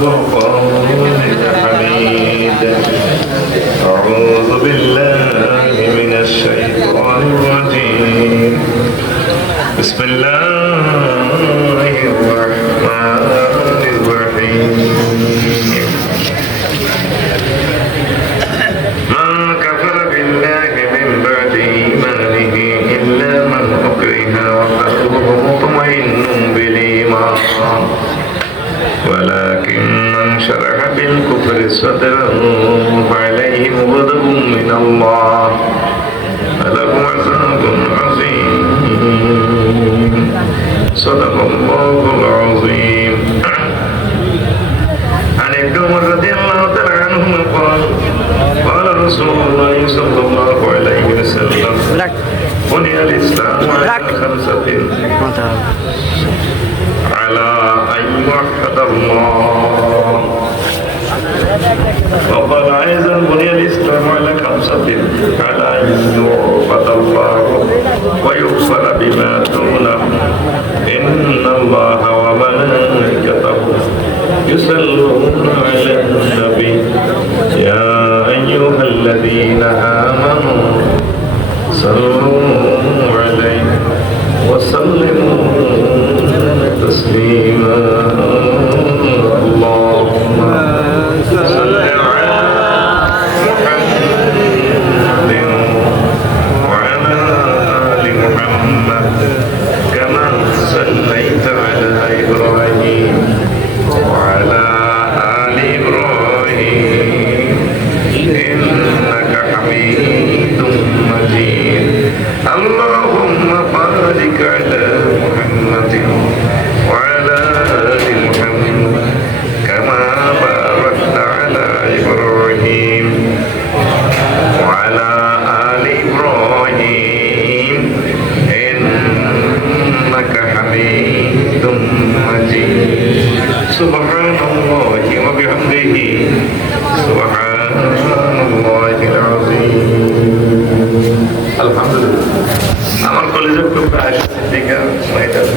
الفرقان الحميد أعوذ بالله من الشيطان الرجيم بسم الله الرحمن الرحيم ما كفر بالله من بعد إيمانه إلا من أكره وقلبه مطمئن بالإيمان ولكن من شرح بالكفر صدرا فعليهم غضب من الله ولهم عذاب عظيم صدق الله العظيم عن ابن عمر رضي الله تعالى عنهما قال قال رسول الله صلى الله عليه وسلم بني الإسلام على خمسة على أن يوحد الله وقال أيضا بني الإسلام على خمسة على أن يعبد الله ويغفر بما دونه إن الله وملائكته يصلون على النبي يا أيها الذين آمنوا صلوا عليه وسلموا تسليما اللهم صل على محمد وعلى آل محمد كما صليت على إبراهيم وعلى آل إبراهيم إنك حميد مجيد اللهم بارك على محمد وعلى آل محمد كما باركت على إبراهيم وعلى آل إبراهيم إنك حميد مجيد سبحان الله وبحمده سبحان الله العظيم الحمد لله আমার কলেজের টুকরা আয়েশা সিদ্দিকা মেয়েটার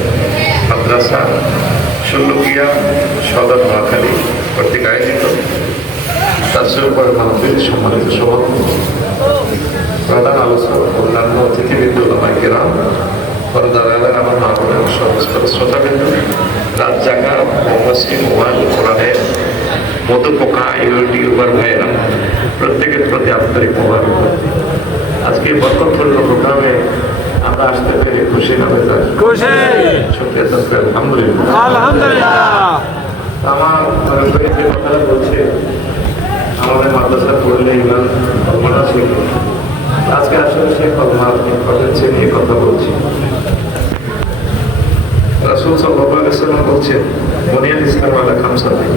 মাদ্রাসা ষোলকিয়া সদর নোয়াখালী কর্তৃক আয়োজিত তাফসীর মাহফিল সম্মানিত সভাপতি প্রধান আলোচক অন্যান্য অতিথিবৃন্দ ওলামায়ে কেরাম পর্দার আড়ালে আমার মা বোনের সমস্ত শ্রোতাবৃন্দ রাত জাগা মসজিদ মোবাইল কোরআনের মধুপোকা ইউটিউবার ভাইয়েরা প্রত্যেকের প্রতি আন্তরিক মোবারক। আজকে বরকতপূর্ণ প্রোগ্রামে আমরা আসতে পেরে খুশি না বেজার? খুশি। শুকরিয়া তাসবিহ আলহামদুলিল্লাহ। আলহামদুলিল্লাহ। আমার যে কথাটা বলছে আমাদের মাদ্রাসা পড়লে ইমান কলমাটা ছিল, আজকে আসলে সেই কলমার ইম্পর্টেন্স নিয়ে কথা বলছি। রাসূল সাল্লাল্লাহু আলাইহি ওয়াসাল্লাম বলছেন বুনিয়াল ইসলাম আলা খামসাতিন,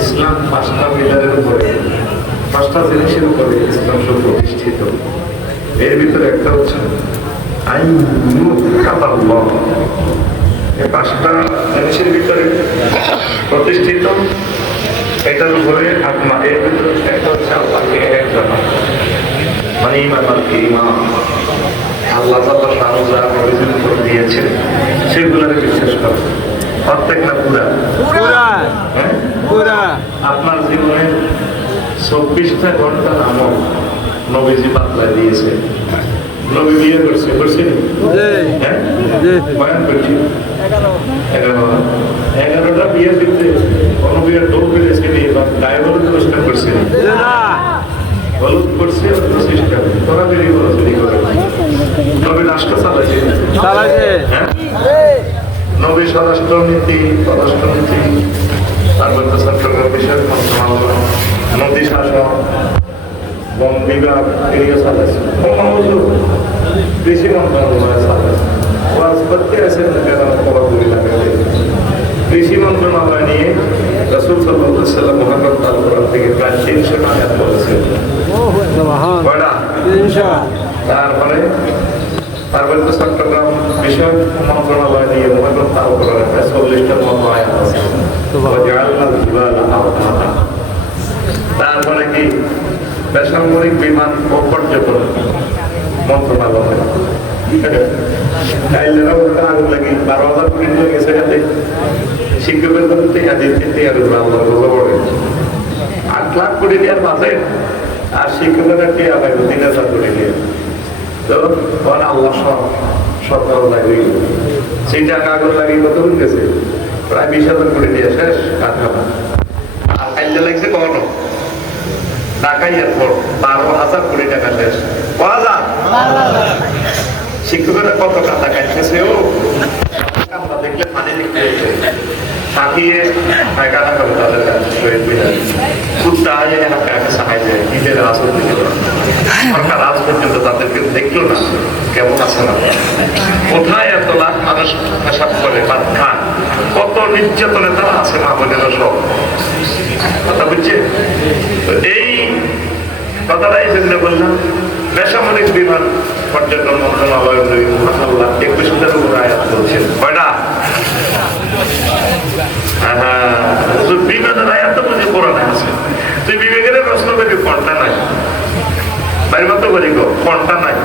ইসলাম পাঁচটা পিলারের উপরে, পাঁচটা জিনিসের উপরে ইসলাম সব প্রতিষ্ঠিত। এর ভিতরে একটা হচ্ছে আইয়ুকাতাল্লাহ, এই পাঁচটা জিনিসের ভিতরে প্রতিষ্ঠিত, এটার উপরে আপনার এর ভিতরে একটা হচ্ছে আল্লাহকে এক জানা, মানে ঈমান আনতে ঈমান আল্লাহ তাআলা শাহ যা নবীজির উপর দিয়েছেন সেগুলোকে বিশ্বাস করা। প্রত্যেক না পুরা পুরা আপনার জীবনে 24টা ঘন্টা নামক নবীজি বাতলায় দিয়েছে। নবী বিয়ে করছে, করছে বয়ান করছি 11টা বিয়ে দিতে কোন বিয়ের দৌড় পেরেছে বা ড্রাইভারের চেষ্টা করছে হলুদ করছে চেষ্টা তোরা বেরিয়ে বলো চুরি করে নবী রাষ্ট্র চালাইছে নবী স্বরাষ্ট্রনীতি পররাষ্ট্রনীতি পার্বত্য চট্টগ্রাম বিষয়ক মন্ত্রণালয় নদী শাসন বন বিভাগ এরিয়া চালাইছে কৃষি মন্ত্রণালয় চালাইছে ওয়াজ করতে আসেন কৃষি মন্ত্রণালয় নিয়ে রাসূল সাল্লাল্লাহু আলাইহি ওয়াসাল্লাম মুহাম্মদ আল-কুরআন থেকে প্রায় 300 আয়াত বলেছেন। তারপরে পার্বত্য চট্টগ্রাম বিষয়ক মন্ত্রণালয় নিয়ে মুহাম্মদ আল-কুরআনের প্রায় 40টার মতো আয়াত আছে। তারপরে কি বেসামরিক বিমান ও পর্যটন মন্ত্রণালয় আগুন লাগি 12,000 কোটি গেছে শিক্ষকের মধ্যে দিতে আর আল্লাহ পড়ে 8 লাখ কোটি টাকার বাজেট আর শিক্ষকেরা কে আবার 3,000 কোটি টাকা তো আল্লাহ সরকার লাগিয়ে সেই টাকা কাগজ লাগিয়ে কত হয়ে গেছে প্রায় 20,000 কোটি টাকা শেষ কারখানা আর কাইলে লাগছে কখনো ঢাকাই এয়ারপোর্ট 12,000 কোটি টাকা শেষ 5,000 শিক্ষকেরা কত টাকা খাইতেছে ও আমরা দেখলে পানি দেখতে থাকিয়ে টাকা করে তাদের কুত্তা সাহায্য যায় নিজের রাজনীতি সরকার আজ পর্যন্ত তাদেরকে দেখলো না কেমন আছে না কোথায় এত লাখ মানুষ পেশাব করে ভাত খান কত নির্যাতনে তারা আছে মা বোনেরা সব কথা বুঝছে এই কথাটাই জন্য বললাম বেসামরিক বিমান পর্যটন মন্ত্রণালয় 21টার উপর আয়াত বলছেন কয়টা বিমানের আয়াত তো বুঝে কোরআনে আছে তুই বিবেকের প্রশ্ন করবি কোনটা নাই বাড়ির মতো করি গো কোনটা নাই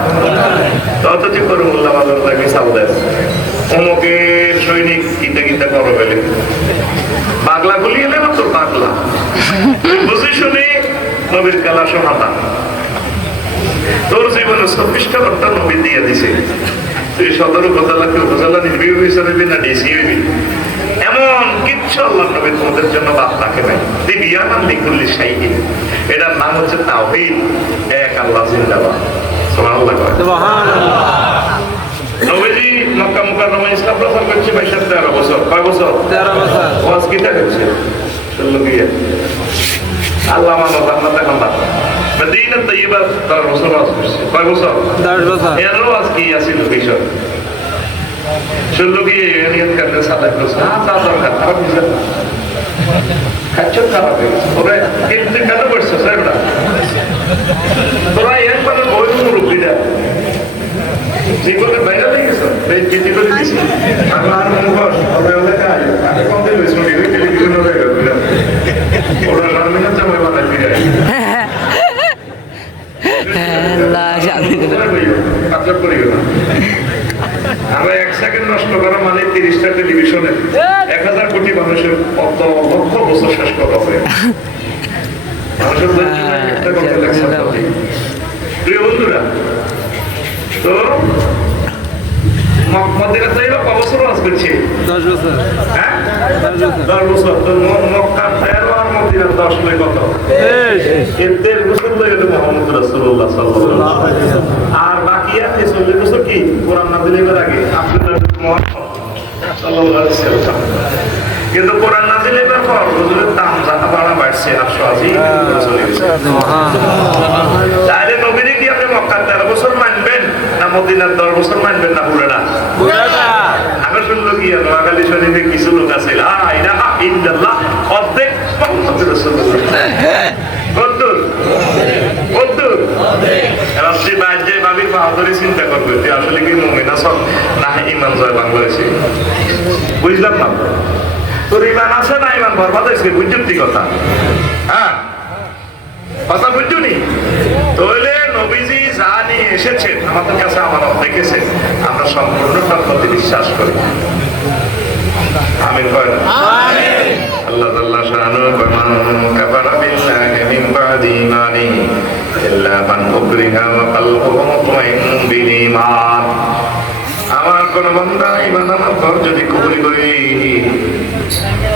তত তুই করো মোল্লা বাজার লাগে সাউদার অমুকের সৈনিক গীতা গীতা করো বলে পাগলা গুলি এলে তো পাগলা বুঝি শুনি নবীর কালা সমাতা তোর জীবনে 24টা ঘন্টা নবী দিয়ে দিছে তুই সদর উপজেলা নির্বাহী অফিসার হইবি না ডিসি হইবি এমন কিচ্ছু আল্লাহ নবী তোমাদের জন্য বাদ রাখে নাই দিবিয়ানান লিকুল্লি শাইইন এটার নাম হচ্ছে তাওহীদ এক আল্লাহ জিন্দাবাদ সুবহানাল্লাহ সুবহানাল্লাহ নবীজি মক্কা মুকাররমা ইসলাম প্রচার করছে 13 বছর কয় বছর 13 বছর ওয়াজ কিতা করছে চলো গিয়ে আল্লাহ মানো জান্নাত এখন বাদ মদিনা তৈয়বা 10 বছর ওয়াজ করছে কয় বছর 10 বছর এর ওয়াজ কি আছিল বিষয় চলো গিয়ে নিয়ত করতে সাদা করছে তা দরকার খারাপ হইছে খাচ্ছ খারাপ ওরে কিন্তু কেন করছে স্যারটা তোরা একবার বই মুরব্বিরা জীবনের বাইরে হয়ে গেছে এই চিঠি করে দিছি আমার মুখোশ হবে ওটা আগে কম দিল শুনি টেলিভিশন হয়ে গেল ওরা রামিনা জামাই বানাই দিয়ে আমরা 1 সেকেন্ড নষ্ট করা মানে 30টা টেলিভিশনে 1000 কোটি মানুষের কত লক্ষ বছর শেষ করা হবে মানুষের প্রিয় বন্ধুরা তো মদিনা যাইবা কত বছর ওয়াজ করছে 10 বছর হ্যাঁ 10 বছর তো মক্কা 13 আর মদিনা 10 লয় কত 30 বছর লাগে তো মুহাম্মদ রাসূলুল্লাহ সাল্লাল্লাহু আলাইহি ওয়াসাল্লাম আর বাকি আছে 40 বছর কি কোরআন নাযিলের আগে আব্দুল্লাহ মুহাম্মদ সাল্লাল্লাহু আলাইহি ওয়াসাল্লাম কিন্তু কোরআন নাযিলের পর হুজুরের দাম জানা বাড়া বাড়ছে 880 সুবহানাল্লাহ তাহলে নবীরে কি আপনি মক্কা 13 বছর মানবেন না মদিনার 10 বছর মানবেন না পুরোটা আমি শুনলো কি নোয়াখালী শরীফে কিছু লোক আছে লা ইলাহা ইল্লাল্লাহ অর্ধেক মুহাম্মদ রাসূলুল্লাহ কদ্দুর এবার সে বাইরে ভাবি বাহাদুরি চিন্তা করবে তুই আসলে কি মুমিন আছ না ঈমান জয় বাংলাদেশে বুঝলাম না তোর ঈমান আছে না ঈমান বরবাদ হয়েছে বুঝছি কথা হ্যাঁ কথা বুঝছো নি তাহলে নবীজি যা নিয়ে এসেছেন আমাদের কাছে আমানত দেখেছে আমরা সম্পূর্ণ তার প্রতি বিশ্বাস করি আমিন কয় না আমিন আল্লাহ তাআলা শানু মান কাফারা বিল্লাহি মিন বাদি ঈমানিহি ইল্লা মান উকরিহা ওয়া কলবুহু মুতমাইন্নুন বিল ঈমান আমার কোন বান্দা ঈমান আনার পর যদি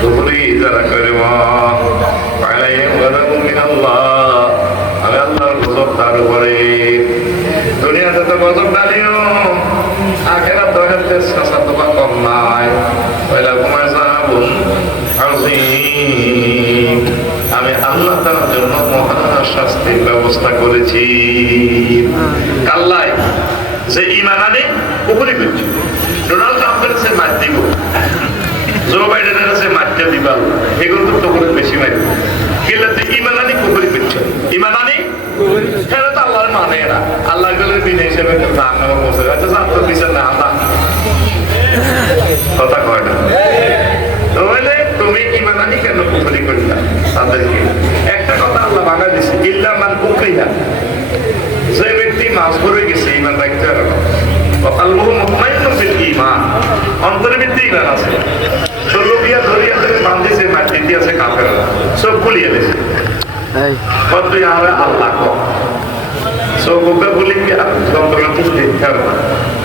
কুফরি যারা করে আলাইহিম গাযাবুন মিনাল্লাহ আল্লাহর গজব তার উপরে দুনিয়াতে তো গজব ডালিও আখিরাত তো হচ্ছে সাসাতবা কম নাই ওয়ালা কুমাযাবুন আযীম আমি আল্লাহ তাআলার জন্য মহান শাস্তির ব্যবস্থা করেছি কাল্লাই যে ঈমান আনে কুফরি করছে ডোনাল্ড ট্রাম্পের কাছে মার দিব জো বাইডেনের কাছে মারতে দিবা এগুলো তো করে বেশি মারবে কিন্তু ঈমান আনি কুফরি করছে ঈমান আনি সেটা তো আল্লাহর মানে না আল্লাহ গেলে বিনা হিসেবে জাহান্নামে পৌঁছে যায় জান্নাত দিছে না আল্লাহ কথা কয় না তাহলে তুমি ঈমান আনি কেন কুফরি করলা তাদেরকে একটা কথা আল্লাহ বাগা দিছে ইল্লা মান উকরিহা যে ব্যক্তি মাস পড়ে গেছে ঈমান রাখতে পারে না কলবুহু মুতমাইন্নুন বিল ঈমান অন্তরের ভিতরে ঈমান আছে শরীরিয়া ধরিয়া তুই আর আল্লাহ কম চৌকে বলি কি আর যন্ত্রণা তুই দেখতে হবে না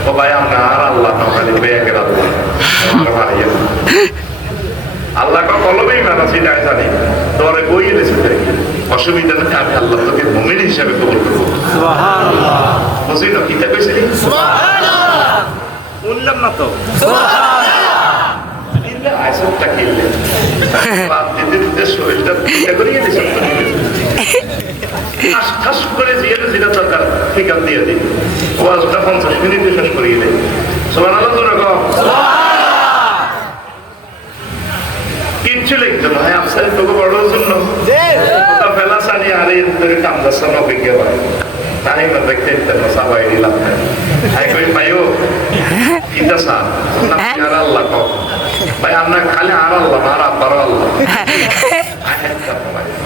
ও ভাই আমরা আর আল্লাহ খালি ব্যাগের আল্লাহ আল্লাহ কলমেই মানা সেটা জানি তোরে বই এনেছে অসুবিধা নেই আমি আল্লাহ তোকে মুমিন হিসাবে কবুল করবো বুঝলি না কিতা কইছিলি শুনলাম না তো আইসবটা কিনলে বাদ দিতে দিতে শরীরটা ঠিকা করিয়ে দিছে ঠাস করে যেটা দরকার ঠিকান দিয়ে দিই ওয়াজটা 50 মিনিটে শেষ করিয়ে দেয় সুবহানাল্লাহ তো রাখো কিচ্ছু লিখতে নয় আপনার তোকে বড় জন্য ফেলা সানি আর এর কামদাসান অভিজ্ঞ হয় তাই না দেখতে সবাই দিলাম ভাই কই ভাইও কিতা সান আর আল্লাহ কো ভাই আমরা খালি আর আল্লাহ মারা পারো আল্লাহ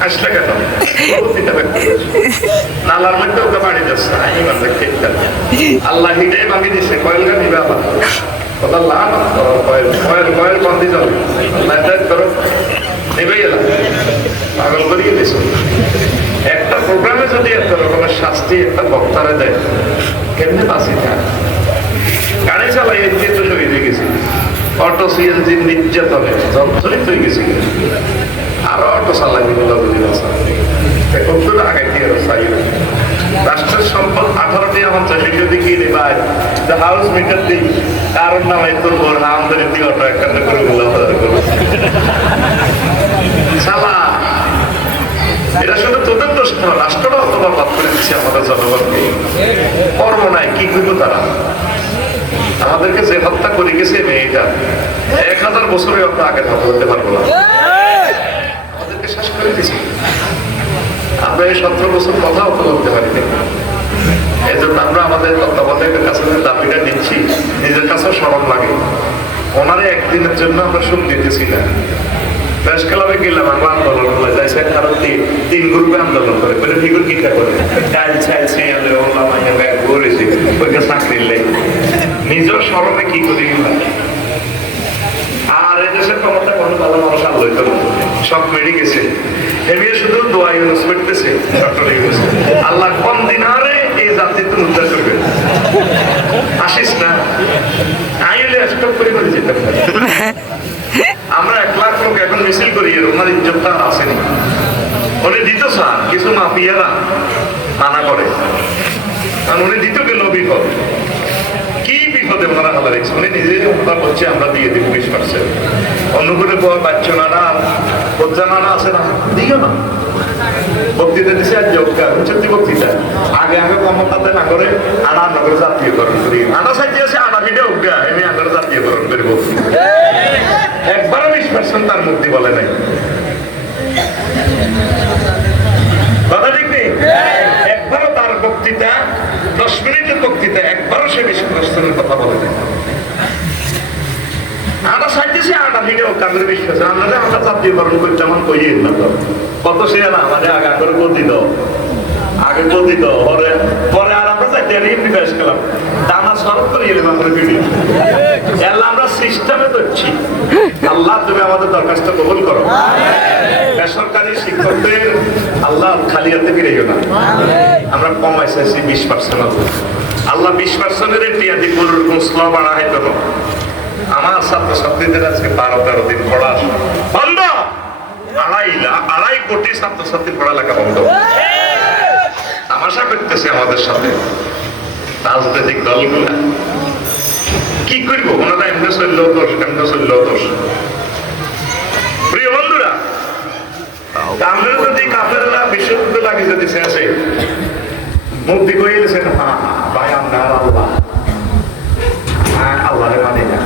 আসলে কেন নালার মধ্যে ওকে বাড়ি যাচ্ছে আমি দেখতে আল্লাহ হিটাই ভাঙি দিচ্ছে কয়েল গা নিবে আবার কথা লাভ কয়েল বন্দি যাবে করো নেবেই এলাম পাগল করিয়ে দিস একটা প্রোগ্রামে যদি এত রকমের শাস্তি একটা বক্তারে দেয় কেমনে বাঁচি থাক গাড়ি চালাই এদিকে তো শহীদ হয়ে গেছি অটো সিএনজি নির্যাতনে যন্ত্রণিত হয়ে গেছি আরো অটো চালাই দিগুলো বুঝি না কত আগে কি রাষ্ট্রের সম্পদ 18টি আমার চাষি যদি কিনে পায় হাউস মিটার দিই কারণ নামাই তোর বোর আমাদের একটি অটো একটা করে সালা এটা শুধু তোদের দোষ না রাষ্ট্রটা অত বরবাদ করে দিচ্ছে আমাদের জনগণকে কর্ম নাই কি করবো তারা আমাদেরকে যে হত্যা করে গেছে মেয়েটা 1000 বছরে আমরা আগে হতে পারবো না আমাদেরকে শেষ করে দিচ্ছে আমরা এই 17 বছর কথাও বলতে পারি না এই জন্য আমরা আমাদের তত্ত্বাবধায়কের কাছে দাবিটা নিচ্ছি নিজের কাছেও সরম লাগে ওনারে একদিনের জন্য আমরা সুখ দিতেছি না প্রেস ক্লাবে গেলাম আমরা আন্দোলন করে যাইছে কারণ 3 গ্রুপে আন্দোলন করে বলে ফিগুর কিটা করে ডাল ছাল ছেলে ওলা মাইয়া ব্যাগ করেছে ওইকে চাকরি লেগে নিজের সরমে কি করি আর এদেশের ক্ষমতা কোনো ভালো মানুষ আল্লাহ হইতে সব মেরে গেছে এমনি শুধু দোয়া ইউজ করতেছে ডক্টর ইউজ আল্লাহ কোন দিন আরে এই জাতি তুমি উদ্ধার করবে আসিস না আইলে স্টপ করে করে যেতে পারে আমরা 1 লাখ লোক এখন মিছিল করি ওনার ইজ্জতটা আসেনি উনি দিত স্যার কিছু মাফিয়ারা মানা করে কারণ উনি দিত গেল বিপদ কি বিপদে ওনারা হালা রেখেছে উনি নিজে ওনারা বলছে আমরা দিয়ে দিব 20% অন্য করে বাচ্চা নানা বজ্জা নানা আছে না দিও না বক্তৃতা দিচ্ছে আর যোগা সত্যি বক্তৃতা আগে আগে ক্ষমতাতে না করে আনা নগর জাতীয়করণ করি আনা সাইতে আছে আনা ভিডিও অজ্ঞা এমনি আনার জাতীয়করণ করে বক্তৃতা একবারও 20% তার মুক্তি বলে নাই কথা ঠিক নেই একবারও তার বক্তৃতা 10 মিনিটের বক্তৃতা একবারও সে 20% কথা বলে নাই আমরা সাইতেছি আটা ভিডিও কাদের বিশ্বাস আমরা জাতীয়করণ করতে আমার কইয়ে না তো কত সে না আমাদের আগে করে গতি দাও আগে গতি দাও পরে আর আমরা চাইতে এমনি বেশ গেলাম আমার সরব করে এলাম আমরা ভিডিও এলা আমরা সিস্টেমে করছি আল্লাহ তুমি আমাদের দরখাস্ত কবুল করো বেসরকারি শিক্ষকদের আল্লাহ খালি হাতে ফিরেও না আমরা কমাই চাইছি 20% আল্লাহ 20% এর টিয়া দিয়ে কোনো রকম স্লো বাড়া হইতো না আমার ছাত্রছাত্রীদের আজকে 12-13 দিন পড়া বন্ধ 2.5 কোটি ছাত্রছাত্রীর পড়ালেখা বন্ধ তামাশা করতেছে আমাদের সাথে রাজনৈতিক দলগুলা কি করবো ওনারা এমনি চলল দোষ প্রিয় বন্ধুরা আমাদের যদি কাফেররা বিশ্বযুদ্ধ লাগে যদি শেষে মুক্তি করে দিয়েছেন ভাই আমরা আল্লাহ আল্লাহরে মানি না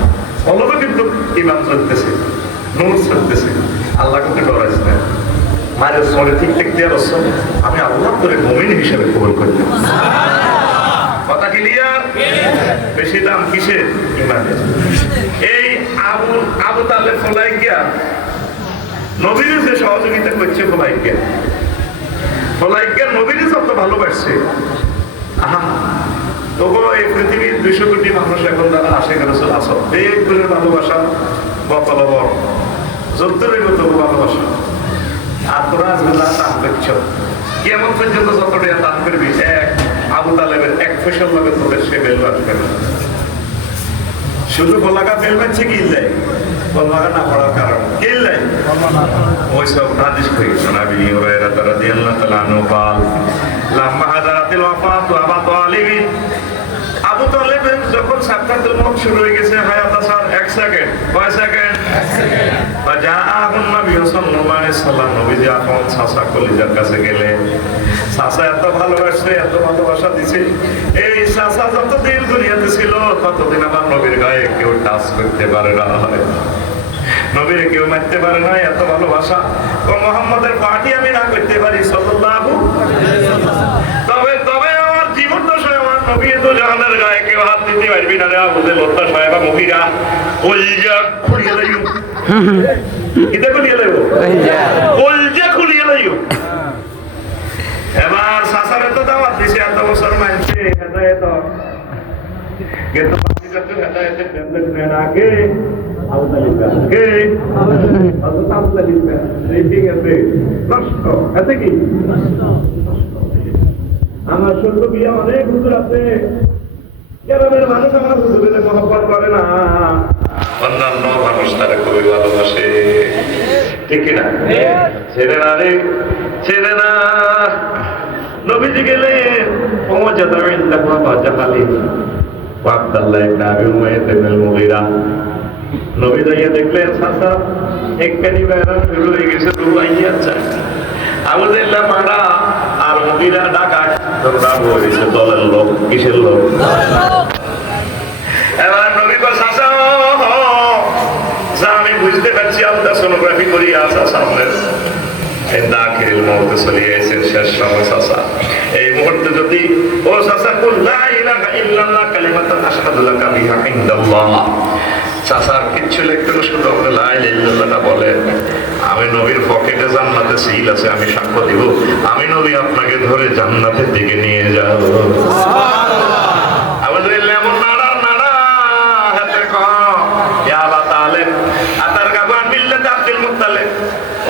অল্প কিন্তু ইমান চলতেছে নূর চলতেছে আল্লাহকে ডরাইছে না মায়ের সরে ঠিক ঠিক দেওয়ার আমি আল্লাহ করে মুমিন হিসেবে কবুল করতে কথা ক্লিয়ার বেশি দাম কিসের ইমানের এই আবু তালেব ফলাইকিয়া নবীর যে সহযোগিতা করছে ফলাইকিয়া নবীর যত ভালোবাসছে তবু এই পৃথিবীর 200 কোটি মানুষ এখন যারা আশে রাসূল আসো এই গুণের ভালোবাসা বতলব যত রইব তবু ভালোবাসা আর তোরা আজকে যা দাম দিচ্ছ, কেমন পর্যন্ত যত টাকা দান করবি, এক আবু তালেবের এক ফসল লাগে তোদের সে বেল আসবে না। শুধু গোলাগা বেল মারছে কি দেয়, গোলাগা না পড়ার কারণ কি দেয়, ওই সব হাদিস করি শোনাবি। হুরায়রা রাদিয়াল্লাহু তাআলা আনহু قال لما حضرت الوفاة أبا طالب, আবু তালেব যখন সাক্ষাতের মত শুরু হয়ে গেছে, হায়াত আসার 1 সেকেন্ড, কয় সেকেন্ড, 1 সেকেন্ড, ফাজাআহুন নবী সাল্লাল্লাহু আলাইহি ওয়াসাল্লাম, নবীজি আপন চাচা কলিজার কাছে গেলে, চাচা এত ভালোবাসছে, এত ভালোবাসা দিছে, এই চাচা যতদিন দুনিয়াতে ছিল ততদিন আমার নবীর গায়ে কেউ টাচ করতে পারে না, নবীরে কেউ মারতে পারে না, এত ভালোবাসা। ও মুহাম্মাদের পার্টি আমি না করতে পারি সাল্লাল্লাহু আলাইহি ওয়াসাল্লাম, তবে তবে আমার জীবন দশায় আমার নবী তো জাহানের গায়ে কেউ হাত দিতে পারবি না রে। আবুদের লোকটা সাহেবা মহিরা কলজা খুলিয়ে লাইও, কিটা খুলিয়ে লাইও, কলজা খুলিয়ে লাইও। এবার সাসারে তো দাওয়াত দিছে, এত বছর মানছে হেদায়েত, কিন্তু বাকিটা হেদায়েতের টেমপ্লেট নেন আগে আবু তালিব কে আবু তালিব রেটিং আছে নষ্ট, আছে কি আমার ছোট বিয়া অনেক হুজুর আছে, গ্রামের মানুষ আমার হুজুরের মহব্বত করে না, অন্যান্য মানুষ তারা খুবই ভালোবাসে, ঠিক কিনা? ছেড়ে না রে, ছেড়ে না। নবীজি গেলেন আব্দুল্লাহ ইবনে আবি উমাইয়া ইবনে মুগীরা, নবী যাইয়া দেখলেন চাচা একখানি বেড়া শুরু হয়ে গেছে, ডুবাইয়া যায় আবুদুল্লাহ মারা আর মুগীরা ডাকাত, তোমরা হয়েছে দলের লোক, কিসের লোক? এবার নবী কয় চাচা আমি বুঝতে পারছি আপনার সোনোগ্রাফি করি আসা সামনে দাখিল মুহূর্তে চলে গেছে, শেষ সময় চাচা, এই মুহূর্তে যদি ও চাচা কুল লা ইলাহা ইল্লাল্লাহ কালিমাতুন আশহাদু লাকা বিহা ইনদাল্লাহ, চাচার কিচ্ছু লিখতে না, শুধু আপনি লা ইলাহা ইল্লাল্লাহটা বলেন, আমি নবীর পকেটে জান্নাতে সিল আছে, আমি সাক্ষ্য দিব আমি নবী আপনাকে ধরে জান্নাতের দিকে নিয়ে যাব। সুবহানাল্লাহ। আমাদের এমন নাড়া নাড়া হাতে কম ইয়া আবু তালেব আতার গাবান মিল্লাত আব্দুল মুত্তালিব,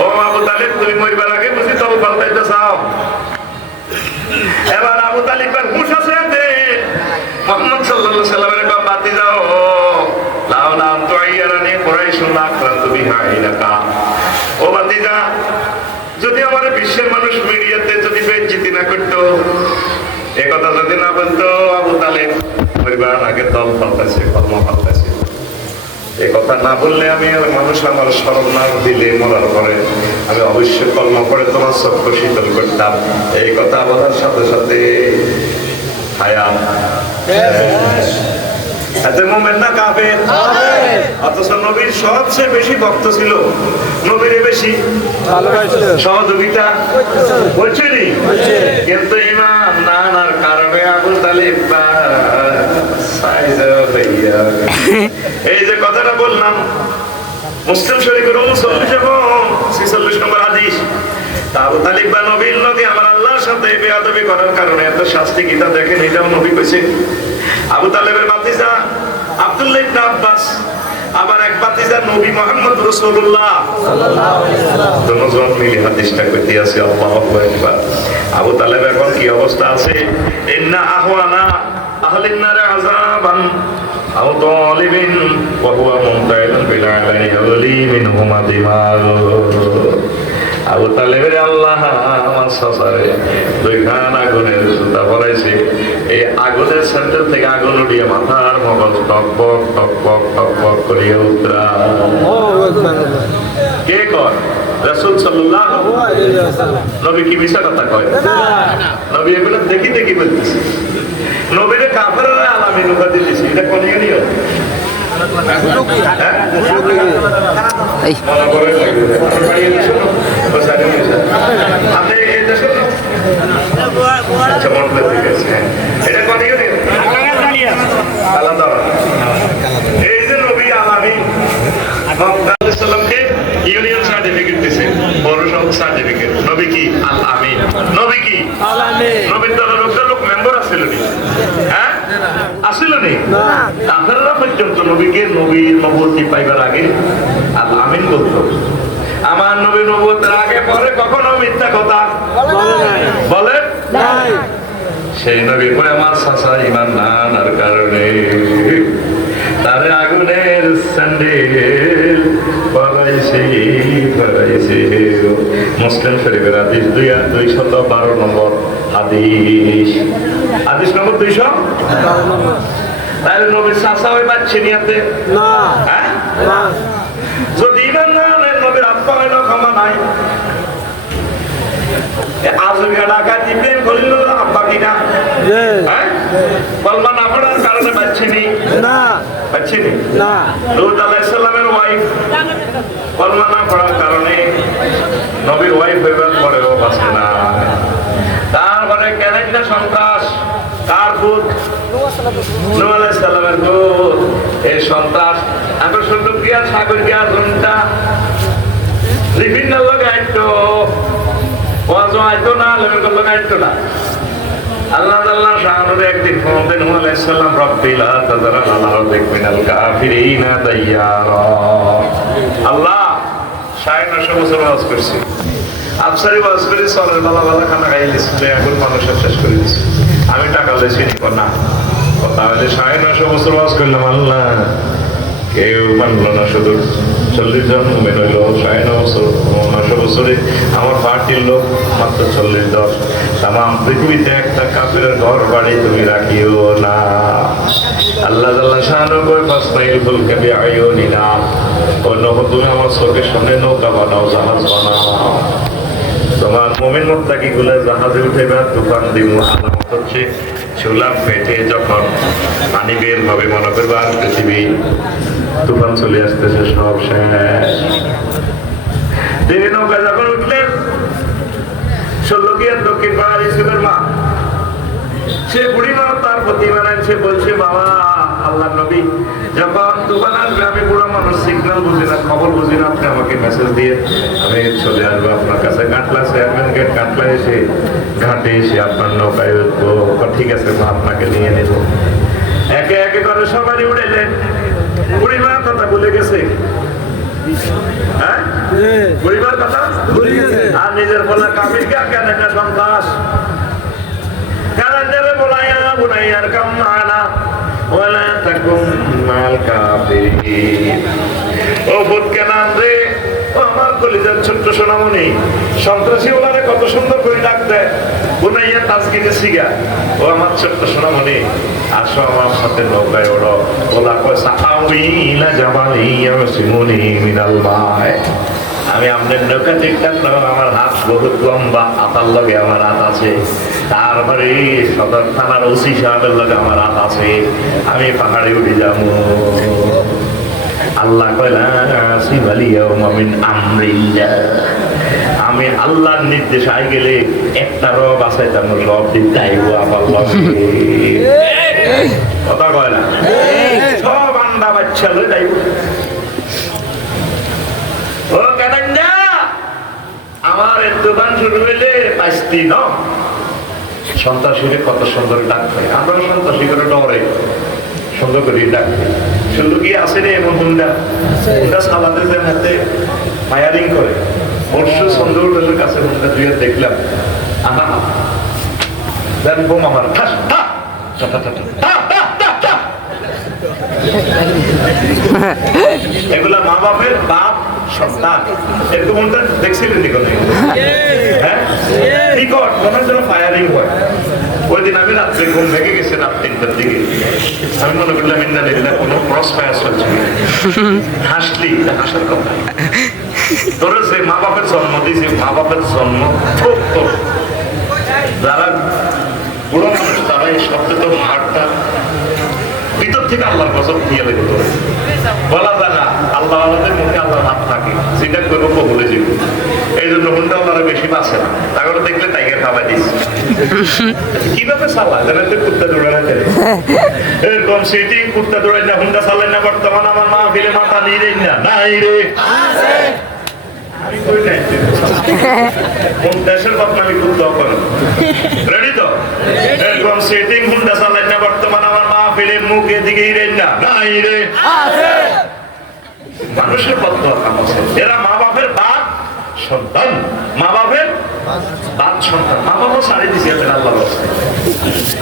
ও আবু তালেব তুমি মরবার আগে বুঝি তও পাল্টাইতে চাও? এবার আবু তালিবের হুঁশ আছে, মুহাম্মদ সাল্লাল্লাহু আলাইহি ওয়াসাল্লামের বাতি যাও, লাউলা তুইয়ারানি কুরাইশুন লাকরাতু বিহা ইলাকা, ও বাতিজা যদি আমার বিশ্বের মানুষ মিডিয়াতে যদি বেইজ্জতি না করতো, এই কথা যদি না বলতো আবু তালেব পরিবার আগে দল পাল্টাছে, কর্ম পাল্টাছে, এই কথা না বললে আমি মানুষ আমার স্মরণ না দিলে মরার পরে আমি অবশ্যই কর্ম করে তোমার চক্ষু শীতল করতাম। এই কথা বলার সাথে সাথে হায়াত মুমিন না কাফের, অথচ নবীর সবচেয়ে বেশি ভক্ত ছিল, নবীর বেশি সহযোগিতা বলছিলি, কিন্তু ইমান না আনার কারণে আবু তালিব এই যে কথাটা বললাম মুসলিম শরীফের 39 এবং 46 নম্বর হাদিস, আবু তালিব বা নবীর লগে আমার আল্লাহর সাথে বেয়াদবি করার কারণে এত শাস্তি কিতা দেখেন, এটাও নবী কইছে। আবু তালেবের ভাতিজা আব্দুল্লাহ ইবনে আব্বাস, আবার এক ভাতিজা নবী মুহাম্মদ রাসূলুল্লাহ সাল্লাল্লাহু আলাইহি ওয়াসাল্লাম, দুজন মিলে হাদিসটা কইতে আছে। আল্লাহু আকবার। আবু তালেব এখন কি অবস্থা আছে? ইন্না আহওয়ানা আহলিন নার আযাবান আও তালিবিন ওয়া হুয়া মুমতাইলুন বিল আলাইহি ওয়ালি মিনহুমা দিমাগ। আবু তালেবের আল্লাহ আমার সাসারে দুইখান আগুনের জুতা পরাইছে, এই আগুনের স্যান্ডেল থেকে আগুন উঠিয়ে মাথার মগজ টকবক টকবক টকবক করিয়ে উতরা। কে কয়? রাসূল সাল্লাল্লাহু আলাইহি ওয়াসাল্লাম। নবী কি মিছা কথা কয়? নবী এগুলো দেখি দেখি বলতেছে। নবীরে কাফেররা আলামিন উপাধি দিয়েছে, এটা কোন ইউনিয়ন? এই আপনি এই দেশে আচ্ছা মনে গেছে, এটা কোন ইউনিয়ন? আলাদা। এই যে নবী আলামিন সাল্লামকে ইউনিয়ন সার্টিফিকেট দিয়েছে, পৌরসভা সার্টিফিকেট। নবী কি? আল আমিন। নবী কি? আল আমিন। নবীর দলের লোক মেম্বার আছিল নি? হ্যাঁ আসিল নি? আপনারা পর্যন্ত নবীকে নবীর নবুয়তি পাইবার আগে আল আমিন বলতো। আমার নবী নবুয়তের আগে পরে কখনো মিথ্যা কথা সেই নবী কয় আমার চাচা ইমান না আনার কারণে তারে আগুনের স্যান্ডেল পরাইছে। মুসলিম শরীফের হাদিস 212 নম্বর হাদিস। হাদিস নম্বর 200। তাহলে নবীর চাচা ওই বাচ্চা নিয়াতে না, হ্যাঁ যদি ইমান না আনেন নবীর আত্মা হইল ক্ষমা নাই। আজকে ডাকাতি প্রেম করিল আব্বা কিনা, হ্যাঁ কলমা না পড়ার কারণে বাচ্চা নেই না, বাচ্চা নেই না। লূত আলাইহিস সালামের ওয়াইফ কলমা না পড়ার কারণে নবীর ওয়াইফ হইবার পরেও বাঁচে না। তারপরে কেন কিনা সন্ত্রাস কার পুত? নূহ আলাইহিস সালামের পুত। এই সন্ত্রাস আকর্ষণ ক্রিয়া সাগর ক্রিয়া জনতা বিভিন্ন লোক আইতো ওয়াজ আইতো না, লেবেল লোক আইতো না। আল্লাহ আল্লাহ শাহনুরে একদিন বলতেন নূহ আলাইহিস সালাম রব্বি লা তাযার আলাল আরদি মিনাল কাফিরিনা দাইয়ারা। আল্লাহ 950 বছর ওয়াজ করছি, আফসারি ওয়াজ করে সরের বালা বালা খানা খাইলিস, এখন মানুষের শেষ করে দিছি। আমি টাকা লেছি নি না, তাহলে 950 বছর ওয়াজ করলাম, আল্লাহ কেউ মানল না। শুধু 40 জন মুমিন হইল 950 বছরে। আমার পার্টির লোক মাত্র 40-10। তামাম পৃথিবীতে একটা কাফেরের ঘর বাড়ি তুমি রাখিও না। আল্লাহ আল্লাহ শাহানু করে ফাসমাইল ফুলকা বিআয়ুনিনা, তুমি আমার চোখের সামনে নৌকা বানাও, জাহাজ বানাও। তোমার মুমিন মুত্তাকি গুলো জাহাজে উঠেবা, তুফান দিব। আলামত হচ্ছে চুলা পেটে যখন পানি বের হবে মনে করবা পৃথিবী তুফান চলে আসতেছে, সব শেষ। তিনি নৌকা যখন উঠলেন, ষোলকিয়ার দক্ষিণ পাড়ার স্কুলের মা, সে বুড়ি মা তার প্রতি বানায়, সে বলছে বাবা আল্লাহ নবী যখন তুফান আসবে আমি বুড়ো মানুষ, সিগন্যাল বুঝি না, খবর বুঝি না, আপনি আমাকে মেসেজ দিয়ে আমি চলে আসবো আপনার কাছে। কাটলা চেয়ারম্যান গেট কাটলা এসে ঘাটে এসে আপনার নৌকায় উঠবো। ঠিক আছে মা, আপনাকে নিয়ে নেব। একে একে করে সবারই উঠেলেন। বুড়ি মা কথা ভুলে গেছে, হ্যাঁ বুড়িমার কথা ভুলে গেছে। আর নিজের বলা কাফির কে কেন একটা সন্ত্রাস কারণে বলাইয়া বুনাইয়ার কাম না ওয়ালা তাকুম মাল কাফিরিন। ও বুত কেনান রে, ও আমার কলিজার ছোট্ট সোনামণি, সন্ত্রাসী ওলারে কত সুন্দর করে ডাক দেয়, বুনাইয়া তাজকিনে সিগা। ও আমার ছোট্ট সোনামণি, আসো আমার সাথে নৌকায় ওড়ো। ওলা কয় সাহাবি ইলা জাবালি ইয়াসিমুনি মিনাল মায়। আমি আপনার নৌকা দেখতাম না, আমার হাত বহুত লম্বা, হাতার লগে আমার হাত আছে। তারপরে সদর থানার ওসি সাহেবের লগে আমার হাত আছে, আমি পাহাড়ে উঠে যাবো। আল্লাহ কয়লা মিন আমরিল্লাহ, আমি আল্লাহর নির্দেশ আই গেলে একটারও বাঁচাইতাম না, সব দিক যাইব আমার লগে। কথা কয় না, সব আন্ডা বাচ্চা লয়ে যাইব। ও কানান্ডা, আমার দোকান শুরু হইলে পাইস্তি ন সন্ত্রাসীরে কত সুন্দর ডাক হয়। আমরা সন্ত্রাসী করে ডরে সুন্দর করে ডাক শুধু কি আসে রে এমন হুন্ডা হুন্ডা সালাতে যে হাতে ফায়ারিং করে। পরশু সুন্দর হোটেলের কাছে হুন্ডা দুইয়া দেখলাম, আহা দেন বোম আমার ঠাস ঠা ঠা ঠা ঠা ঠা ঠা ঠা। এগুলা মা বাপের বাপ সন্তান, এরকম হুন্ডা দেখছিলেন নিকটে? হ্যাঁ নিকট মনে যেন ফায়ারিং হয়। ওই দিন আমি রাত্রে ঘুম ভেঙে গেছি রাত 3টার দিকে। আমি মনে করলাম ইন্না কোনো ক্রস ফায়ার চলছে। হাসলি, হাসার কথা। তোর সে মা বাপের জন্ম দিয়েছে, মা বাপের জন্ম যারা বুড়ো মানুষ তারা এই শব্দে তো হাটটা ভিতর থেকে আল্লাহর কসম দিয়ে দেবে। তোর বলা যায় না, আল্লাহ আল্লাহদের মুখে আল্লাহর হাত থাকে, যেটা করবো কবলে যাবে। এই জন্য হুন্ডা আল্লাহরা বেশি বাঁচে না। তারপরে দেখলে টাইগার খাওয়াই দিস কিভাবে চালা জানেন, কুত্তা দৌড়ায় না এরকম সিটি কুত্তা দৌড়াই না, হুন্ডা চালাই না। বর্তমান আমার মা ফিরে মাথা নিয়ে না নাই রে, কোন দেশের বদনামি কুত্তা করেন রেডি তো? এরকম সেটিং হুন্ডা চালাই না, বর্তমান আমার মা ফিরে মুখে দিকে না নাই রে। মানুষের বদনাম কাম আছে, এরা মা বাপের বাপ সন্তান, মা বাপের বাদ সন্তান, মা বাবা সারি দিছি আল্লাহর রাস্তায়।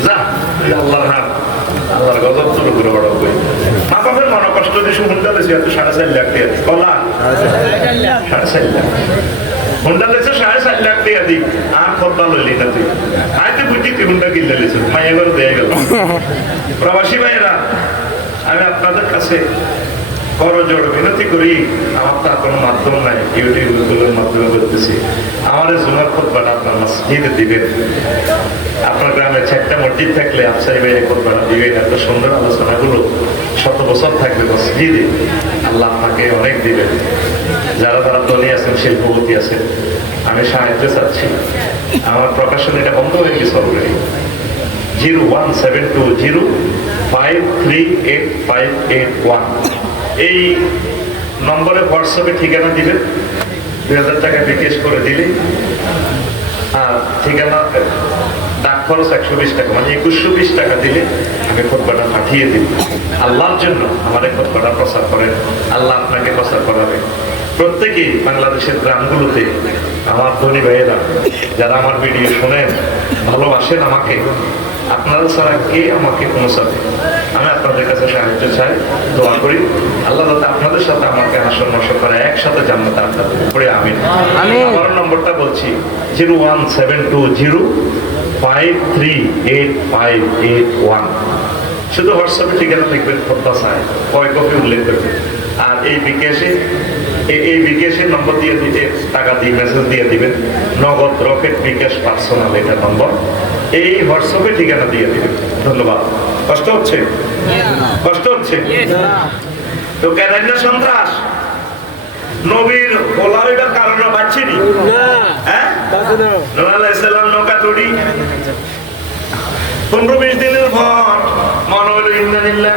যা আল্লাহর হাত, আল্লাহর গজব তোর উপরে বড় কই। মা বাবার মনে কষ্ট দিয়ে হুন্ডা দিয়েছি এত 4.5 লাখ টাকা দিই, কলা 4.5 লাখ হুন্ডা দিয়েছে 4.5 লাখ টাকা দিই। আর খোদ্া লইলি না তুই, আইতে বুঝি তুই হুন্ডা কিনলে লিছ, মাই এবার দেয়া গেল। প্রবাসী ভাইয়েরা, আমি আপনাদের কাছে করজোড় বিনতি করি, আমার তার কোনো মাধ্যম নাই, ইউটিউবের মাধ্যমে বলতেছি, আমার জুমার খুতবাটা আপনার মসজিদে দিবেন। আপনার গ্রামে 6টা মসজিদ থাকলে আফসারি বাইরে খুতবাটা দিবেন। এত সুন্দর আলোচনাগুলো শত বছর থাকবে মসজিদে, আল্লাহ আপনাকে অনেক দিবেন। যারা যারা ধনী আছেন, শিল্পপতি আছেন, আমি সাহায্য চাচ্ছি। আমার প্রকাশন এটা বন্ধ হয়ে গেছে অলরেডি। 01720538581 এই নম্বরে হোয়াটসঅ্যাপে ঠিকানা দিবেন। 2000 টাকা বিকাশ করে দিলে, আর ঠিকানা ডাক খরচ 120 টাকা, মানে 2120 টাকা দিলে আমি খুতবাটা পাঠিয়ে দিব। আল্লাহর জন্য আমার এই খুতবাটা প্রচার করেন, আল্লাহ আপনাকে প্রচার করাবে। প্রত্যেকেই বাংলাদেশের গ্রামগুলোতে আমার ধনী ভাইয়েরা যারা আমার ভিডিও শোনেন, ভালোবাসেন আমাকে, আপনারা ছাড়া কে আমাকে পৌঁছাবে? আমি আপনাদের কাছে সাহায্য চাই, দোয়া করি আল্লাহ যাতে আপনাদের সাথে আমাকে হাসর নসর করে একসাথে জান্নাতে আপনাদের উপরে। আমিন। আমার নম্বরটা বলছি 01720538581। শুধু হোয়াটসঅ্যাপে ঠিকানা লিখবেন, খোদ্া চায় কয় কপি উল্লেখ করবেন। আর এই বিকাশের নম্বর দিয়ে দিতে, টাকা দিয়ে মেসেজ দিয়ে দিবেন, নগদ, রকেট, বিকাশ, পার্সোনাল, এটা নম্বর। এই হোয়াটসঅ্যাপে ঠিকানা দিয়ে দিবেন। ধন্যবাদ। কষ্ট হচ্ছে? কষ্ট হচ্ছে তো কেন সন্ত্রাস নবীর বলা এটার কারণে পাচ্ছেনি? হ্যাঁ, নৌকা তৈরি 15-20 দিনের পর মনে হলো ইন্দানিল্লা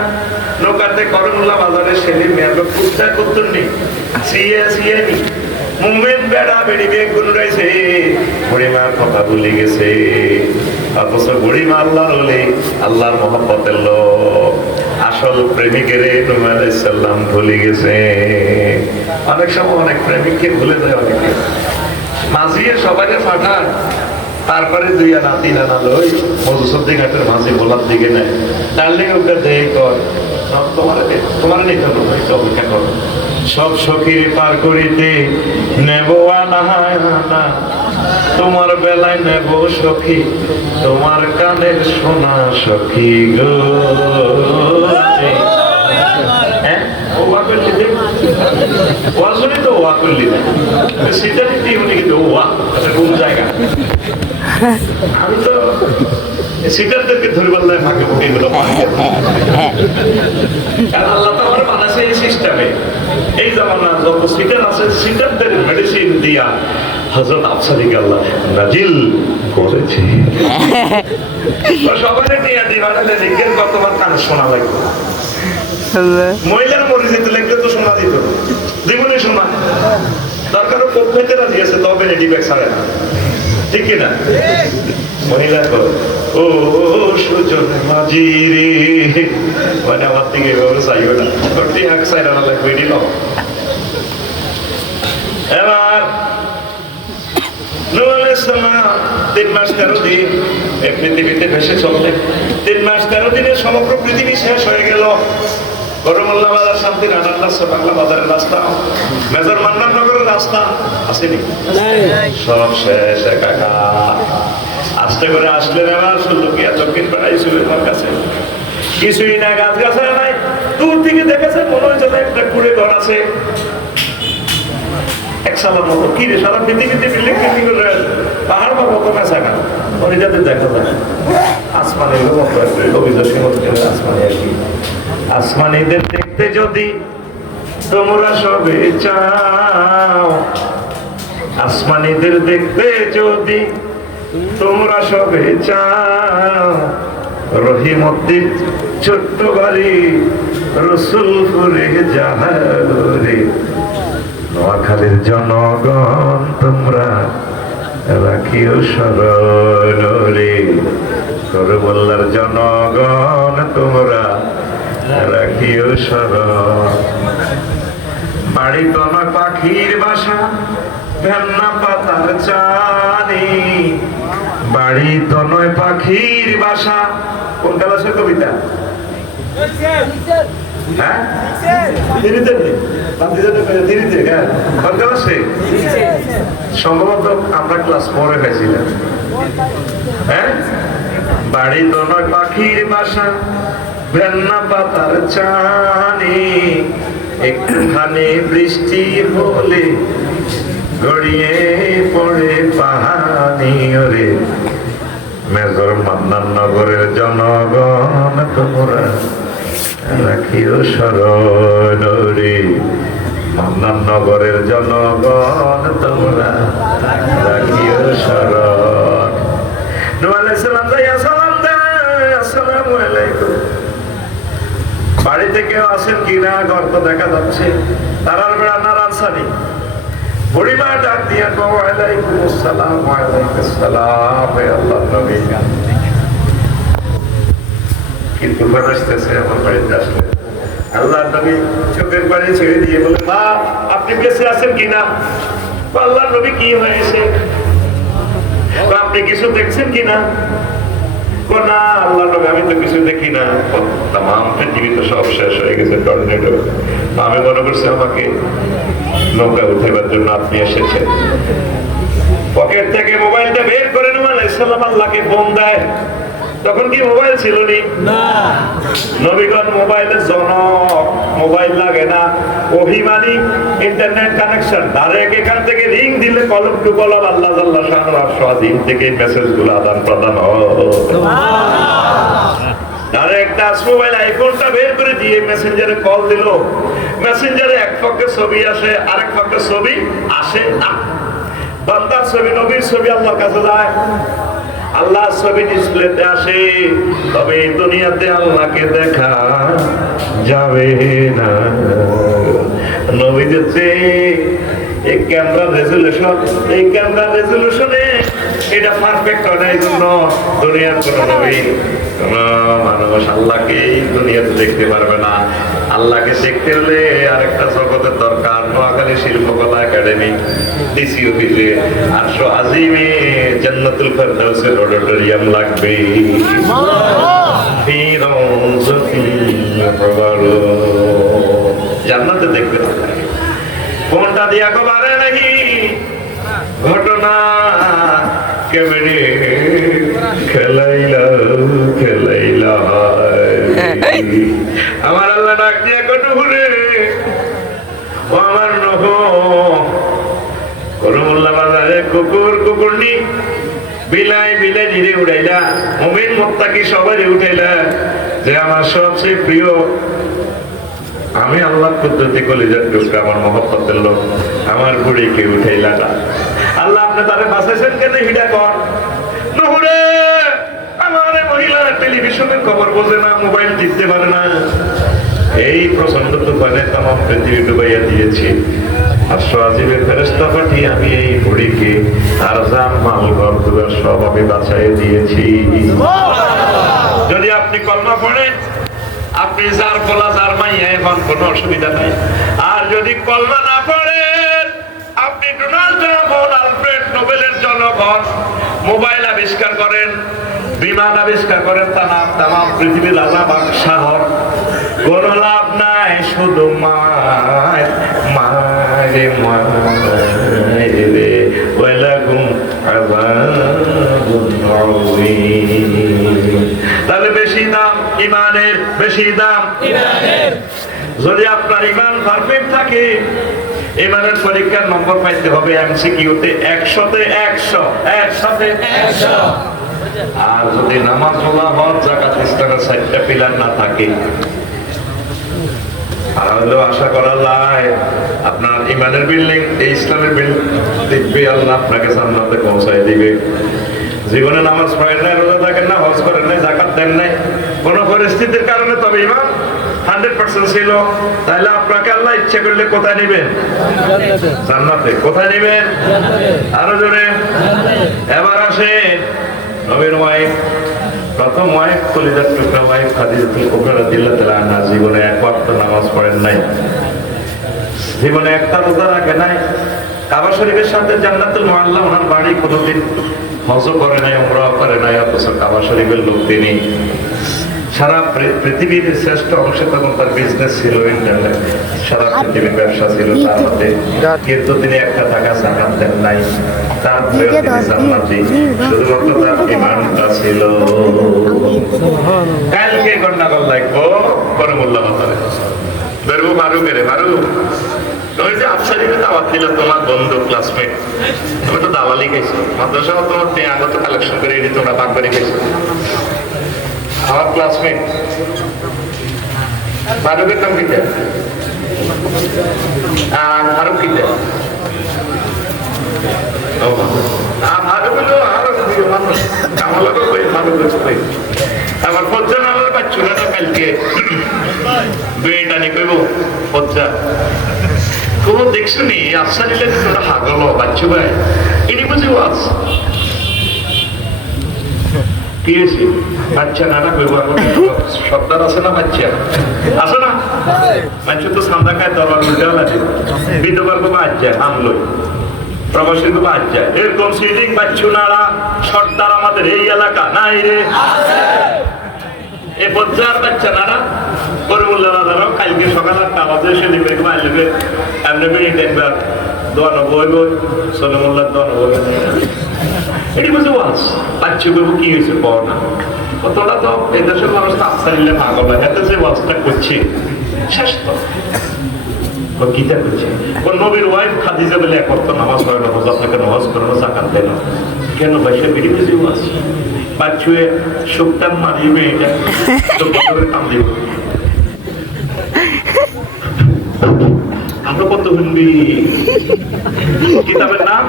নৌকাতে করমুল্লা বাজারে ছেলে মেয়ের কুত্তা করতেন নি, সিয়ানি মুভমেন্ট বেড়া বেড়ি বেগ গুনরাইছে, বুড়িমার কথা ভুলে গেছে। অথচ বুড়িমা আল্লাহর হলে আল্লাহর মহব্বতের লোক, আসল প্রেমিকের নবী আলাইহিস সালাম ভুলে গেছে। অনেক সময় অনেক প্রেমিককে ভুলে যায় অনেকে, মাঝিয়ে সবাইকে পাঠান, তারপরে 2 আনা 3 আনা লই মধুসদ্দি ঘাটের মাঝে বলার দিকে নেয়, ডার্লিং ওকে দেয় কর তোমার নিতে হবে, অপেক্ষা করো। সব সখীর পার করিতে নেব আনা, তোমার বেলায় নেব সখী, তোমার কানের সোনা সখী গো। তো ওয়া করলি না, সেটা দিতে উনি কিন্তু ওয়া কোন জায়গা, আমি তো সিটারদেরকে ধরে বললাম ফাঁকে ফুটে এগুলো। কারণ আল্লাহ তো আমার বানাচ্ছে এই সিস্টেমে, এই জামানা যত সিটার আছে সিটারদের মেডিসিন দিয়া হযরত আফসারিকে আল্লাহ নাজিল করেছে। সবাই নিয়ে দিবানালে লিখেন কতবার কানে শোনা লাগবে। মহিলার মরে যেতে লাগলে তো শোনা দিত, জীবনে শোনা দরকার কোপ খেতে রাজি আছে, তবে রেডি ব্যাগ ছাড়ে না, ঠিক কিনা? মহিলা ও সুজন মাঝি রে, মানে আমার দিকে এভাবে চাইবে না, এক সাইড আনা লাগবে এটি নাও। এবার নূহ আলাইহিস সালাম 3 মাস 13 দিন এই পৃথিবীতে ভেসে চললেন। 3 মাস 13 দিনে সমগ্র পৃথিবী শেষ হয়ে গেল। করমুল্লাহ বাজার, শান্তির আনার রাস্তা, বাংলা বাজারের রাস্তা, মেজর মান্নার নগরের রাস্তা আসেনি, সব শেষ একাকার। আস্তে করে আসলেন এবার সুলুকিয়া দক্ষিণ পাড়ায় সুলেমার কাছে, কিছুই না, গাছ গাছায় নাই। দূর থেকে দেখেছেন মনে হয়েছে একটা কুড়ে ঘর আছে, এক সালার মতো। কি রে, সারা পৃথিবীতে বিল্ডিং বিল্ডিং করে পাহাড় বা মতো কাছে না, ওই যাতে দেখা যায় আসমানের মতো অভিযোগের মধ্যে আসমানি আর কি। আসমানিদের দেখতে যদি তোমরা সবে চাও, আসমানিদের দেখতে যদি তোমরা সবে চাও, রহিমদ্দিন ছোট্ট বাড়ি রসুলপুরে জাহারে, নোয়াখালীর জনগণ তোমরা রাখিও স্মরণ রে, করমুল্লার জনগণ তোমরা রাখিও স্মরণ। বাড়ি তোমার পাখির বাসা, ভেন্না পাতার চারি, বাড়ি তো নয় পাখির বাসা। কোন ক্লাসের কবিতা? হ্যাঁ, সম্ভবত আমরা ক্লাস 4 হয়েছিলাম। হ্যাঁ, বাড়ি তো নয় পাখির বাসা, ভেন্না পাতার চানি, একটুখানি বৃষ্টি হলে গড়িয়ে পড়ে পানি। ওরে মেজর মান্নান নগরের জনগণ তোমরা রাখিও স্মরণ রে, মান্নান নগরের জনগণ তোমরা রাখিও স্মরণ। নূহ আলাইহিস সালাম যাইয়া সালাম দেয়, আসসালামু আলাইকুম। বাড়িতে কেউ আছেন কিনা? ঘর তো দেখা যাচ্ছে, তারার বেড়া নারাসানি। বুড়িমা ডাক দিয়া কও, ওয়ালাইকুম আসসালাম। ওয়ালাইকুম আসসালাম। হে আল্লাহর নবী, কিন্তু আসতেছে আমার বাড়িতে আসলে আল্লাহর নবী চোখের পানি ছেড়ে দিয়ে বলে, মা আপনি বেঁচে আছেন কিনা? আল্লাহর নবী কি হয়েছে? আপনি কিছু দেখছেন কিনা? না আল্লাহর নবী আমি তো কিছু দেখি না, তাম পৃথিবী তো সব শেষ হয়ে গেছে টর্নেডো। আমি মনে করছি আমাকে নৌকা উঠাইবার জন্য আপনি এসেছেন। পকেট থেকে মোবাইলটা বের করে নূহ আলাইহিস সালাম আল্লাহকে ফোন দেয়। তখন কি মোবাইল ছিল না? নবীগণ মোবাইলের জনক, মোবাইল লাগে না, অভিমানী ইন্টারনেট কানেকশন, ডাইরেক্ট এখান থেকে রিং দিলে কলম টু কলম আল্লাহ জাল্লাহ শানুর আরশ থেকে মেসেজগুলো আদান প্রদান হয়। ডাইরেক্ট টাচ মোবাইল আইফোনটা বের করে দিয়ে মেসেঞ্জারে কল দিল, মেসেঞ্জারে এক পক্ষে ছবি আসে, আরেক পক্ষে ছবি আসে না। বান্দার ছবি, নবীর ছবি আল্লাহর কাছে যায়, আল্লাহ ছবি ডিসপ্লেতে আসে, তবে এই দুনিয়াতে আল্লাহকে দেখা যাবে না। নবীদের চেয়ে এই ক্যামেরা রেজুলেশন, এই ক্যামেরা রেজুলেশনে এটা পারফেক্ট হয় না। এই জন্য দুনিয়ার কোন নবী, কোন মানুষ আল্লাহকে এই দুনিয়াতে দেখতে পারবে না। আল্লাহকে দেখতে হলে আরেকটা জগতের দরকার, নোয়াখালী শিল্পকলা একাডেমি, ডিসি অফিসে, আরশ আজিমে, জান্নাতুল ফেরদাউসের অডিটোরিয়াম লাগবে। জান্নাতে দেখতে হবে। কোনটা দিয়া কবারে নাকি ঘটনা কেমনে খেলাইলা খেলাইলা। আমার আল্লাহ ডাক দিয়া কত ঘুরে, ও আমার নখ করমুল্লা বাজারে কুকুর কুকুরনি, বিলাই বিলাই ধীরে উড়াইলা, মুমিন মুত্তাকি সবারই উঠাইলা, যে আমার সবচেয়ে প্রিয় আমি আল্লাহর কুদরতি কলিজার টুকরা, আমার মহব্বতের লোক, আমার বুড়িকে উঠাইলা না। আল্লাহ আপনি তারে বাঁচাইছেন কেন? হিডা কর নহরে, আমার মহিলা টেলিভিশনের খবর বোঝে না, মোবাইল টিপতে পারে না, এই প্রচন্ড তুফানে তামাম পৃথিবী ডুবাইয়া দিয়েছি। আরশ আজিমের ফেরেশতা পাঠিয়ে আমি এই বুড়িকে আর যার মাল ঘর দুয়ার সব আমি বাঁচাইয়ে দিয়েছি। যদি আপনি কলমা পড়েন, আপনি যার বলা যার মাইয়া, এখন কোনো অসুবিধা নাই। আর যদি কলমা না পড়েন, আপনি ডোনাল্ড ট্রাম্প, আলফ্রেড নোবেলের জনগণ, মোবাইল আবিষ্কার করেন, বিমান আবিষ্কার করেন, তামাম পৃথিবীর রাজা বাদশাহ হন, কোন লাভ নাই। শুধু মায় মারে মারে রে, ওয়ালাকুম আযাবুন আযীম। তাহলে বেশি দাম ইমানের, বেশি দাম ইমানের। যদি আপনার ইমান পারফেক্ট থাকে, ইমানের পরীক্ষার নম্বর পাইতে হবে এমসিকিউতে 100তে 100, 100তে 100। আর যদি নামাজ, রোজা, হজ, যাকাত, ইসলামের 4টা পিলার না থাকে, তাহলে আশা করা যায় আপনার ইমানের বিল্ডিং, এই ইসলামের বিল্ডিং দেখবে, আল্লাহ আপনাকে জান্নাতে পৌঁছায় দিবে। জীবনে নামাজ পড়েন নাই, রোজা থাকেন না, হজ করেন নাই, যাকাত দেন নাই, কোন পরিস্থিতির কারণে, তবে ইমান 100% ছিল, তাহলে আপনাকে আল্লাহ ইচ্ছে করলে কোথায় নিবেন? জান্নাতে। কোথায় নিবেন? আরো জোরে। এবার আসেন নবীর ওয়াইফ, প্রথম ওয়াইফ, কলিজার টুকরা ওয়াইফ খাদিজাতুল কুবরা রাদিয়াল্লাহু তাআলা আনহা জীবনে এক ওয়াক্ত নামাজ পড়েন নাই, জীবনে একটা রোজা রাখেন নাই, কাবা শরীফের সাথে জান্নাতুল মুআল্লা ওনার বাড়ি, কোনোদিন হজও করে নাই, উমরাও করে নাই, অথচ কাবা শরীফের লোক তিনি। সারা পৃথিবীর শ্রেষ্ঠ অংশে তখন তার বিজনেস ছিল, ইন্টারনেট, সারা পৃথিবীর ব্যবসা ছিল তার মধ্যে, কিন্তু তিনি একটা টাকা জাকাত দেন নাই। তারপরে তিনি জান্নাতি, শুধুমাত্র তার ঈমানটা ছিল। কালকে গন্ডাগোল লাগবো পরে মোল্লা মাথায় বেরবো। মারু মেরে মারু, তুমি যে আফসারিকে দাওয়াত দিলে তোমার বন্ধু ক্লাসমেট, তুমি তো দালালি খাইছো, মাদ্রাসা তোমার মেয়ে আগত কালেকশন করে এনে তোমরা বাগ করে খাইছো। আমার ক্লাসমেট ফারুকের নাম কি দেয়? ফারুক কি দেয়? আমার পর্যা নামের পাচ্ছ না কালকে বেটা নি কইব পর্যা কোন দেখছো নি আফসা নিলে তোরা হাগল বাচ্চু ভাই এটি বুঝি আস কি হয়েছে? বাচ্চা নানা কইব সর্দার আছে না? বাচ্চা আছে না? বাচ্চা তো সান্দা খায় দরবার উল্টা লাগে, বিধবার বাবা আজ যায় আমলই, প্রবাসী বাবা আজ যায়, এরকম সিটিং বাচ্চু নাড়া সর্দার আমাদের এই এলাকা নাই রে। এই বজ্জার বাচ্চা নাড়া করিমুল্লাহ দাদারাও কালকে সকাল 8টা বাজে এসে দিবে মাইলবে এমনি বেড়ে দেখবে দোয়ানো বই বই সলিমুল্লাহ দোয়ানো বই এটি বুঝে ওয়াজ বাচ্চা বলবো কি হয়েছে পড় না কতটা তো এই দেশের মানুষ তো আফসারিল্লে পাগল হয়, এতে যে ওয়াজটা করছে শেষ তো গীতা করছে। ওর নবীর ওয়াইফ খাদিজা বলে এক ওয়াক্ত নামাজ পড়ে না, রোজা থাকে, নামাজ পড়ে না, যাকাত দেয় না, কেন ভাই সে বেরিয়ে বুঝে ওয়াজ বাচ্চুয়ে শুকটান মারিবে এটা তো বদরের কাম দিব। আমরা কত শুনবি কিতাবের নাম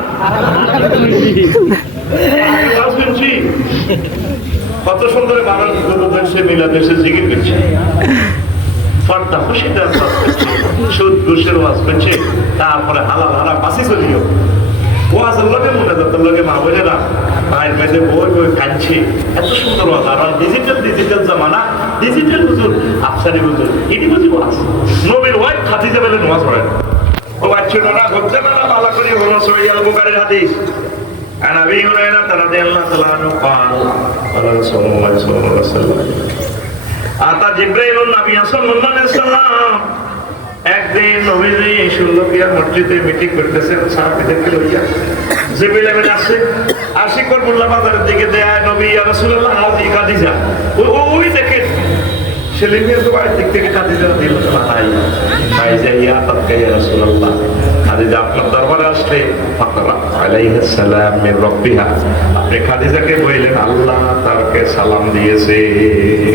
শুনছি, কত সুন্দর মানুষ সে মিলাদ এসে জিকির করছে, ফর্দা খুশিদার ওয়াজ করছে, সুদ ঘুষের ওয়াজ করছে, তারপরে হালাল হারাম বাসি চলিও ওয়াজের লগে মনে করতে লগে মা বোনেরা মায়ের মেয়েদের বই বই কাঁদছে, এত সুন্দর ওয়াজ। আর ডিজিটাল জামানা, ডিজিটাল হুজুর, আফসারি হুজুর, এটি বুঝি ওয়াজ। নবীর ওয়াইফ খাদিজা বলে নামাজ পড়ে ও বাচ্চারা হচ্ছে না ভালো করে হলো সহিহ বুখারীর হাদিস عن ابي هريره رضي الله تعالى عنه قال قال رسول الله صلى الله عليه وسلم আতা জিবরাইল নবী সাল্লাল্লাহু আলাইহি ওয়াসাল্লাম একদিন নবীজি সুল্লকিয়া মসজিদে মিটিং করতেছেন সাহাবীদেরকে লইয়া। জিবরাইল এমন আসে, আশিকুর মোল্লা বাজারের দিকে দেয় নবী ইয়া রাসূলুল্লাহ হাদি খাদিজা, ওই দেখেন সেলিমের দোয়ার দিক থেকে খাদিজা দিল হাই হাই যাইয়া তাকে ইয়া রাসূলুল্লাহ খাদিজা আপনার দরবারে আসলে ফাকরা আলাইহিস সালাম মির রাব্বিহা, আপনি খাদিজাকে বললেন আল্লাহ তারকে সালাম দিয়েছে।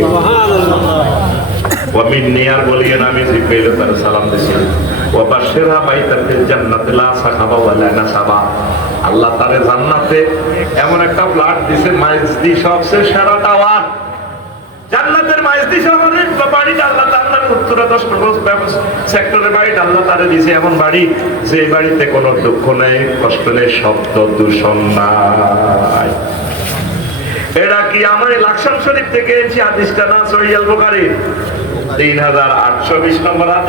সুবহানাল্লাহ। ওয়া মিন্নি আর বলিয়েন আমি জিব্রাইল তার সালাম দিয়েছি। ওয়া বাশশিরহা বাইতান ফিল জান্নাতি লা সাখাবা ওয়া লা নাসাবা, আল্লাহ তারে জান্নাতে এমন একটা ফ্ল্যাট দিয়েছে মাইজদি সবচেয়ে সেরা টাওয়ার, জান্নাতের মাইজদি শহরে বাড়িটা আল্লাহ তাআলা উত্তরা 10 নম্বর সেক্টরের বাড়িটা আল্লাহ তারে দিয়েছে এমন বাড়ি যে বাড়িতে কোনো দুঃখ নেই, কষ্ট নেই, শব্দ দূষণ নাই। এটা কি আমার লাকসাম শরীফ থেকে হাদিসটা না সহিহ বুখারী 3820 নম্বর হাদিস।